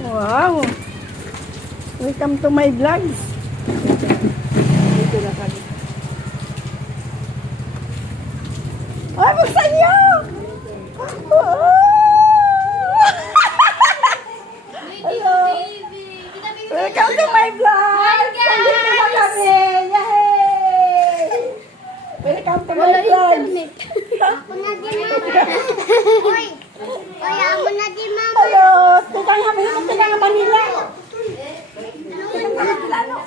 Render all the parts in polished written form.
Wow! Welcome to my vlogs. Dito na kami. Ay, buksan niyo! Hello! Welcome to my vlog! Nandito na kami! Yay! Welcome to my vlog! Ako na din, mama. Uy! Kaya mo na din, mama. Hello! Tukang kami ng Manila! Tukang Manila, no?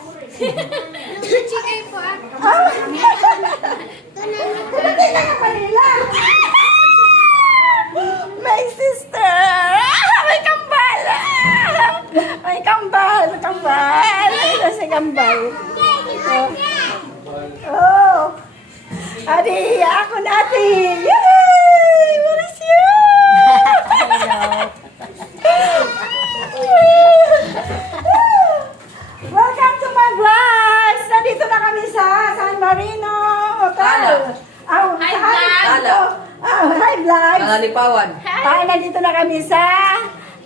Chikay po, ah. Ah! Tunay na. Tukang Manila! My sister! May kambal! May kambal! Kambal! Ito si kambal. Oh! Adi! Ako na, adi! Yay! What is you? Welcome to my vlog! Nandito na kami sa San Marino Hotel. Hi, vlog! Hi, vlog! Kalalipawan. Nandito na kami sa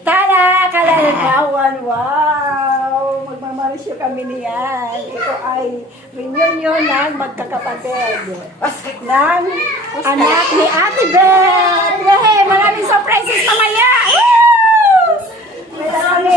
Tala, Kalalipawan. Wow! Magmamarisyo kami niyan. Ito ay reunion ng magkakapatid. Ng anak ni Ate Beth. Yay! Maraming surprises mamaya! Woo! May dala kami